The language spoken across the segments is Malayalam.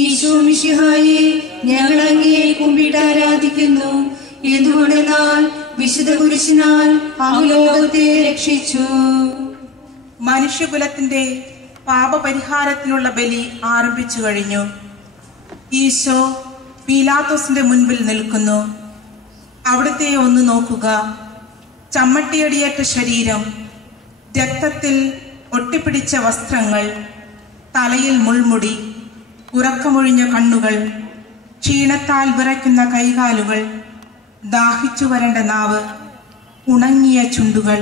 ഈശോ മിശിഹായെ ഞങ്ങൾ അങ്ങയെ കുമ്പിട്ട് ആരാധിക്കുന്നു. എന്തുകൊണ്ടെന്നാൽ വിശുദ്ധ കുരിശിനാൽ അങ്ങ് ലോകത്തെ രക്ഷിച്ചു. മനുഷ്യകുലത്തിന്റെ പാപപരിഹാരത്തിനുള്ള ബലി ആരംഭിച്ചു കഴിഞ്ഞു. ഈശോ പീലാത്തോസിന്റെ മുൻപിൽ നിൽക്കുന്നു. അവിടുത്തെ ഒന്ന് നോക്കുക. ചമ്മട്ടിയടിയേറ്റ ശരീരം, രക്തത്തിൽ ഒട്ടിപ്പിടിച്ച വസ്ത്രങ്ങൾ, തലയിൽ മുൾമുടി, ഉറക്കമൊഴിഞ്ഞ കണ്ണുകൾ, ക്ഷീണത്താൽ വിറയ്ക്കുന്ന കൈകാലുകൾ, ദാഹിച്ചു വരേണ്ട നാവ്, ഉണങ്ങിയ ചുണ്ടുകൾ.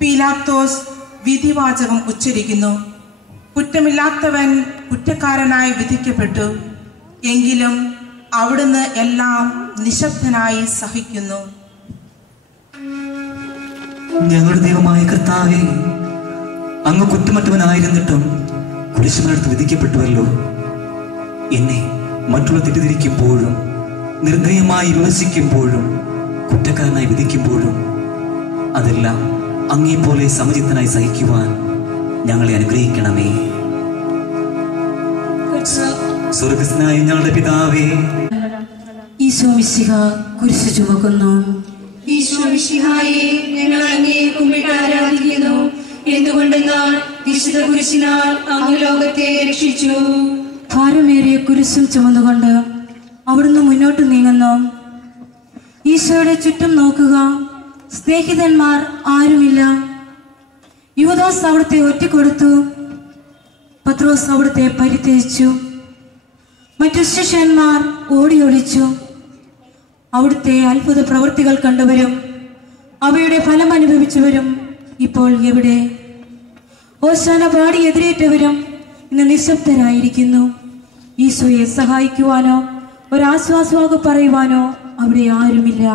പീലാത്തോസ് വിധിവാചകം ഉച്ചരിക്കുന്നു. കുറ്റമില്ലാത്തവൻ കുറ്റക്കാരനായി വിധിക്കപ്പെട്ടു. എങ്കിലും അവിടുന്ന് എല്ലാം നിശബ്ദനായി സഹിക്കുന്നു. ഞങ്ങളുടെ ദൈവമായ കർത്താവേ, അങ്ങ് കുറ്റമറ്റവനായിരുന്നിട്ടും കുരിശുമരത്ത് വിധിക്കപ്പെട്ടുവല്ലോ. എന്നെ മറ്റുള്ള തെറ്റിദ്ധരിക്കുമ്പോഴും നിർദ്ദയമായി വിമർശിക്കുമ്പോഴും കുറ്റക്കാരനായി വിധിക്കുമ്പോഴും അതെല്ലാം അങ്ങേപ്പോലെ സമചിത്തനായി സഹിക്കുവാൻ ഞങ്ങളെ അനുഗ്രഹിക്കണമേ. സ്വർഗ്ഗസ്ഥനായ ഞങ്ങളുടെ പിതാവേ, ഈശോ മിശിഹ കുരിശ് ചുമക്കുന്നു. ഈശോ മിശിഹായെ ഞങ്ങൾ അങ്ങയെ കുമ്പിട്ട് ആരാധിക്കുന്നു. എന്തുകൊണ്ടെന്നാൽ വിശുദ്ധ കുരിശിനാൽ അങ്ങ് ലോകത്തെ രക്ഷിച്ചു. ഭാരമേറിയ കുരിശും ചുമന്നുകൊണ്ട് അവിടുന്ന് മുന്നോട്ട് നീങ്ങുന്നു. ഈശോയുടെ ചുറ്റും നോക്കുക. സ്നേഹിതന്മാർ ആരുമില്ല. യൂദാസ് അവിടുത്തെ ഒറ്റിക്കൊടുത്തു. പത്രോസ് അവിടുത്തെ പരിത്യജിച്ചു. മറ്റു ശിഷ്യന്മാർ ഓടിയൊളിച്ചു. അവിടുത്തെ അത്ഭുത പ്രവൃത്തികൾ കണ്ടവരും അവയുടെ ഫലം അനുഭവിച്ചവരും ഇപ്പോൾ എവിടെ? ഓശാന പാടി എതിരേറ്റവരും ഇന്ന് നിശബ്ദരായിരിക്കുന്നു. ഈശോയെ സഹായിക്കുവാനോ ഒരാശ്വാസവാക്ക് പറയുവാനോ അവിടെ ആരുമില്ല.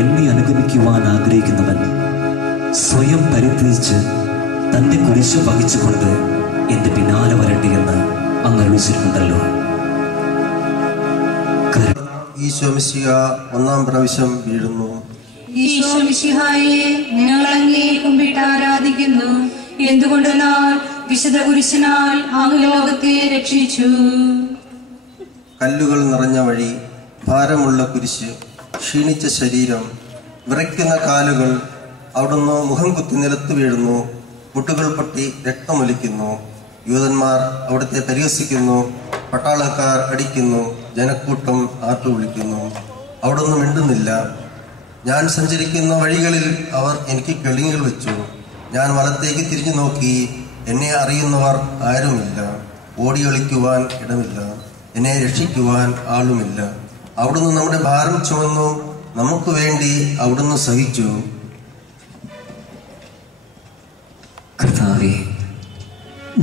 എന്നെ അനുഗമിക്കുവാൻ ആഗ്രഹിക്കുന്നവൻ സ്വയം പരിത്യജിച്ച് തന്റെ കുരിശ് വഹിച്ചുകൊണ്ട് എന്റെ പിന്നാലെ വരട്ടെ എന്ന് അങ്ങ് വിളിച്ചിട്ടുണ്ടല്ലോ. ഈശോ മിശിഹ ഒന്നാം പ്രാവശ്യം വീഴുന്നു. ഈശോ മിശിഹായെ ഞങ്ങൾ അങ്ങയെ കുമ്പിട്ട് ആരാധിക്കുന്നു. എന്തുകൊണ്ടെന്നാൽ വിശുദ്ധ കുരിശിനാൽ അങ്ങ് ലോകത്തെ രക്ഷിച്ചു. കല്ലുകൾ നിറഞ്ഞ വഴി, ഭാരമുള്ള കുരിശ്, ക്ഷീണിച്ച ശരീരം, വിറയ്ക്കുന്ന കാലുകൾ. അവിടുന്ന് മുഖം കുത്തി നിലത്ത് വീഴുന്നു. മുട്ടുകൾ പൊട്ടി രക്തമൊലിക്കുന്നു. യൂതന്മാർ അവിടുത്തെ പരിഹസിക്കുന്നു. പട്ടാളക്കാർ അടിക്കുന്നു. ജനക്കൂട്ടം ആർത്തുവിളിക്കുന്നു. അവിടുന്ന് മിണ്ടുന്നില്ല. ഞാൻ സഞ്ചരിക്കുന്ന വഴികളിൽ അവർ എനിക്ക് കെളികൾ വെച്ചു. ഞാൻ വലത്തേക്ക് തിരിഞ്ഞു നോക്കി. എന്നെ അറിയുന്നവർ ആരുമില്ല. ഓടിയൊളിക്കുവാൻ ഇടമില്ല. എന്നെ രക്ഷിക്കുവാൻ ആളുമില്ല. അവിടുന്ന് നമ്മുടെ ഭാരം ചുമന്നു. നമുക്ക് വേണ്ടി അവിടുന്ന് സഹിച്ചു. കർത്താവേ,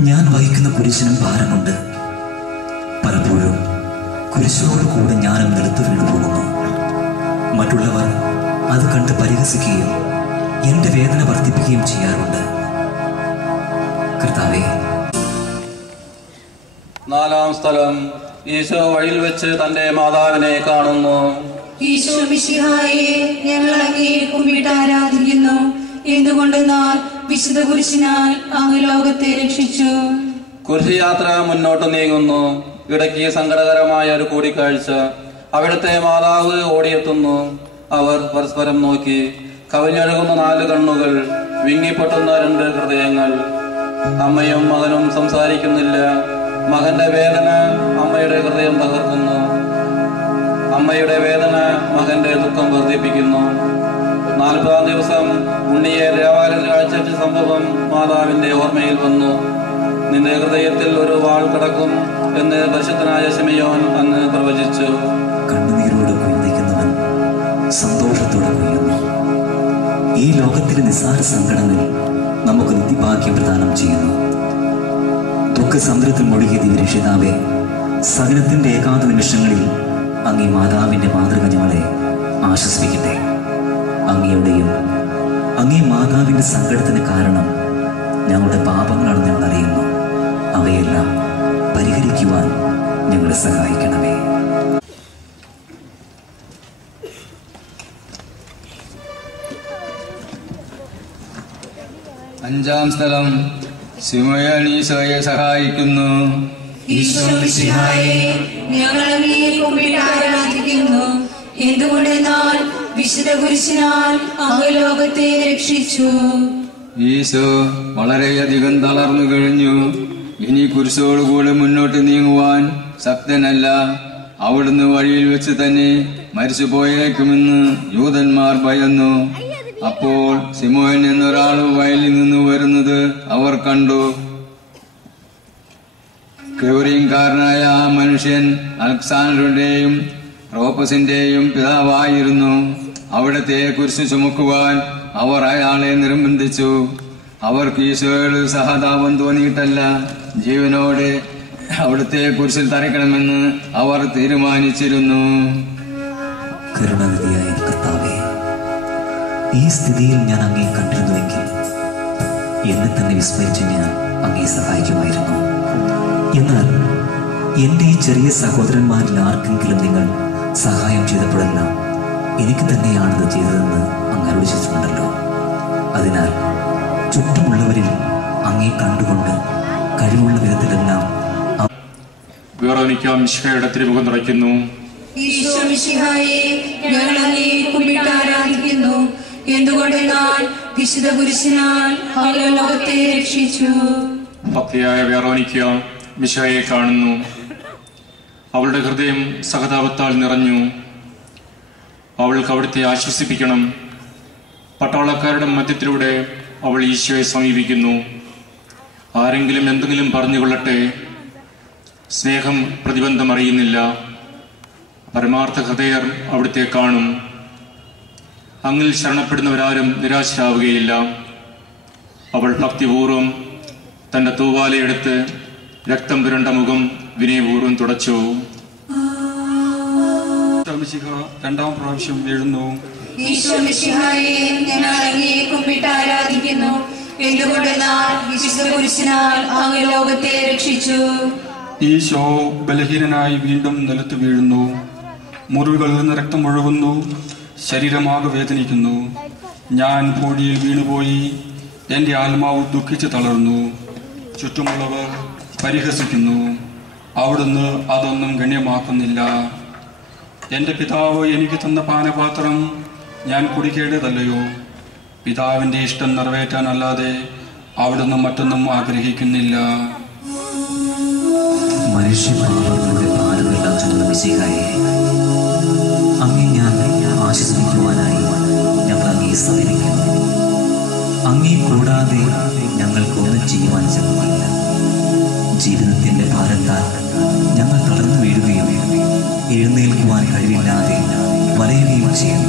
ഞാൻ വഹിക്കുന്ന കുരിശിനും ഭാരമുണ്ട്. പലപ്പോഴും കുരിശോട് കൂടെ ഞാനും നിലത്ത് വീണു പോകുന്നു. മറ്റുള്ളവർ അത് കണ്ട് പരിഹസിക്കുകയും എന്റെ വേദന വർദ്ധിപ്പിക്കുകയും ചെയ്യാറുണ്ട്. കർത്താവേ, നാലാം സ്ഥലം. ഈശോ വഴിയിൽ വെച്ച് തന്റെ മാതാവിനെ കാണുന്നു. ഈശോ മിശിഹായെ ഞങ്ങൾ അങ്ങയെ കുമ്പിട്ട് ആരാധിക്കുന്നു. എന്തുകൊണ്ടെന്നാൽ വിശുദ്ധ കുരിശിനാൽ അങ്ങ് ലോകത്തെ രക്ഷിച്ചു. കുരിശ് യാത്ര മുന്നോട്ട് നീങ്ങുന്നു. ഇടയ്ക്ക് സങ്കടകരമായ ഒരു കൂടിക്കാഴ്ച. അവിടുത്തെ മാതാവ് ഓടിയെത്തുന്നു. അവർ പരസ്പരം നോക്കി. കവിഞ്ഞൊഴുകുന്ന 4 കണ്ണുകൾ, വിങ്ങിപ്പൊട്ടുന്ന 2 ഹൃദയങ്ങൾ. അമ്മയും മകനും സംസാരിക്കുന്നില്ല. മകന്റെ വേദന അമ്മയുടെ ഹൃദയം തകർക്കുന്നു. അമ്മയുടെ വേദന മകന്റെ ദുഃഖം വർദ്ധിപ്പിക്കുന്നു. 40-ാം ദിവസം ഉണ്ണിയെ ദേവാലയത്തിൽ കാഴ്ചവെച്ച സംഭവം മാതാവിന്റെ ഓർമ്മയിൽ വന്നു. നിന്റെ ഹൃദയത്തിൽ ഒരു വാൾ കിടക്കും എന്ന് പരിശുദ്ധനായ ശിമയോൻ അന്ന് പ്രവചിച്ചു. കണ്ണുനീരോട് കുഞ്ഞിക്കുന്നവൻ സന്തോഷത്തോടെ കൊയ്യുന്നു. ഈ ലോകത്തിലെ നിസ്സാര സങ്കടങ്ങൾ നമുക്ക് നിത്യഭാഗ്യം പ്രദാനം ചെയ്യുന്നു. ദുഃഖസമുദ്രത്തിൽ മുഴുകിയ ദിവ്യരക്ഷിതാവേ, സഹനത്തിന്റെ ഏകാന്ത നിമിഷങ്ങളിൽ അങ്ങേ മാതാവിന്റെ മാതൃക ഞങ്ങളെ ആശ്വസിപ്പിക്കട്ടെ. അങ്ങയുടെയും അങ്ങേ മാതാവിന്റെ സങ്കടത്തിന് കാരണം ഞങ്ങളുടെ പാപങ്ങളാണെന്ന് ഞങ്ങൾ അറിയുന്നു. അവയെല്ലാം പരിഹരിക്കുവാൻ ഞങ്ങളെ സഹായിക്കണമേ. അഞ്ചാം സ്ഥലം. ശിമോൻ ഈശോയെ സഹായിക്കുന്നു. ഈശോ മിശിഹായെ ഞങ്ങൾ അങ്ങയെ കുമ്പിട്ട് ആരാധിക്കുന്നു. എന്തുകൊണ്ടെന്നാൽ വിശുദ്ധ കുരിശിനാൽ അങ്ങ് ലോകത്തെ രക്ഷിച്ചു. ഈശോ വളരെയധികം തളർന്നു കഴിഞ്ഞു. ഇനി കുരിശോടുകൂടെ മുന്നോട്ട് നീങ്ങുവാൻ ശക്തനല്ല. അവിടുന്ന് വഴിയിൽ വെച്ച് തന്നെ മരിച്ചു പോയേക്കുമെന്ന് യൂതന്മാർ ഭയന്നു. അപ്പോൾ ശിമോൻ എന്നൊരാൾ വയലിൽ നിന്ന് വരുന്നത് അവർ കണ്ടു. ക്യൂറിയൻകാരനായ ആ മനുഷ്യൻ അലക്സാണ്ടറിന്റെയും റോപ്പസിന്റെയും പിതാവായിരുന്നു. അവിടത്തെ കുരിശ് ചുമക്കുവാൻ അവർ അയാളെ നിർബന്ധിച്ചു. അവർക്ക് ഈശോയോട് സഹതാപം തോന്നിയിട്ടല്ല, ജീവനോടെ അവിടുത്തെ കുരിശിൽ തറയ്ക്കണമെന്ന് അവർ തീരുമാനിച്ചിരുന്നു. കരുണാനിധിയായ കർത്താവേ, ഈ സ്ഥിതിയിൽ ഞാൻ അങ്ങേ കണ്ടിരുന്നുവെങ്കിൽ എന്നെ തന്നെ വിസ്മരിച്ച് ഞാൻ അങ്ങേ സഹായിക്കുമായിരുന്നു. എന്നാൽ എൻ്റെ ഈ ചെറിയ സഹോദരന്മാരിൽ ആർക്കെങ്കിലും നിങ്ങൾ സഹായം ചെയ്തപ്പോഴെല്ലാം എനിക്ക് തന്നെയാണത് ചെയ്തതെന്ന് അങ്ങ് അരുളിച്ചിട്ടുണ്ടല്ലോ. അതിനാൽ ചുറ്റുമുള്ളവരിൽ അങ്ങേ കണ്ടുകൊണ്ട് കഴിവുള്ള വിധത്തിലെല്ലാം വെറോനിക്ക മിശിഹായുടെ തിരുമുഖം നിറയ്ക്കുന്നു. ഈശോ മിശിഹായെ ഞങ്ങൾ അങ്ങയെ കുമ്പിട്ട് ആരാധിക്കുന്നു. എന്തുകൊണ്ടെന്നാൽ വിശുദ്ധ കുരിശിനാൽ അങ്ങ് ലോകത്തെ രക്ഷിച്ചു. ഭക്തിയായ വെറോനിക്ക മിശിഹായെ കാണുന്നു. അവളുടെ ഹൃദയം സഹതാപത്താൽ നിറഞ്ഞു. അവൾക്ക് അവിടുത്തെ ആശ്വസിപ്പിക്കണം. പട്ടാളക്കാരുടെ മധ്യത്തിലൂടെ അവൾ ഈശോയെ സമീപിക്കുന്നു. ആരെങ്കിലും എന്തെങ്കിലും പറഞ്ഞുകൊള്ളട്ടെ, സ്നേഹം പ്രതിബന്ധം അറിയുന്നില്ല. പരമാർത്ഥ ഹൃദയർ അവിടുത്തെ കാണും. അങ്ങിൽ ശരണപ്പെടുന്നവരാരും നിരാശരാവുകയില്ല. അവൾ ഭക്തിപൂർവം തന്റെ തൂവാലയെടുത്ത് രക്തം പുരണ്ട മുഖം വിനയപൂർവ്വം തുടച്ചു. രണ്ടാം പ്രാവശ്യം വീഴുന്നു. ഈശോ മിശിഹായെ ഞങ്ങൾ അങ്ങയെ കുമ്പിട്ട് ആരാധിക്കുന്നു. എന്തുകൊണ്ടെന്നാൽ വിശുദ്ധ കുരിശിനാൽ അങ്ങ് ലോകത്തെ രക്ഷിച്ചു. ഈശോ ബലഹീനനായി വീണ്ടും നിലത്ത് വീഴുന്നു. മുറിവുകളിൽ നിന്ന് രക്തം ഒഴുകുന്നു. ശരീരമാകെ വേദനിക്കുന്നു. ഞാൻ പൊടിയിൽ വീണുപോയി. എൻ്റെ ആത്മാവ് ദുഃഖിച്ച് തളർന്നു. ചുറ്റുമുള്ളവർ പരിഹസിക്കുന്നു. അവിടുന്ന് അതൊന്നും ഗണ്യമാക്കുന്നില്ല. എൻ്റെ പിതാവ് എനിക്ക് തന്ന പാനപാത്രം ഞാൻ കുടിക്കേണ്ടതല്ലയോ? പിതാവിൻ്റെ ഇഷ്ടം നിറവേറ്റാനല്ലാതെ അവിടുന്ന് മറ്റൊന്നും ആഗ്രഹിക്കുന്നില്ല. മനുഷ്യപാപങ്ങളുടെ ഭാരമെല്ലാം ചുമന്ന മിശിഹായെ, അങ്ങേ ഞാൻ ആശ്വസിപ്പിക്കുവാനായി ഞങ്ങൾ അങ്ങേ സമീപിക്കുന്നു. അങ്ങേ കൂടാതെ ഞങ്ങൾക്കൊന്നും ചെയ്യുവാൻ സാധ്യമല്ല. ജീവിതത്തിന്റെ ഭാരത്താൽ ഞങ്ങൾ തളർന്നു വീഴുകയും എഴുന്നേൽക്കുവാൻ കഴിവില്ലാതെ വലയുകയും ചെയ്യുന്നു.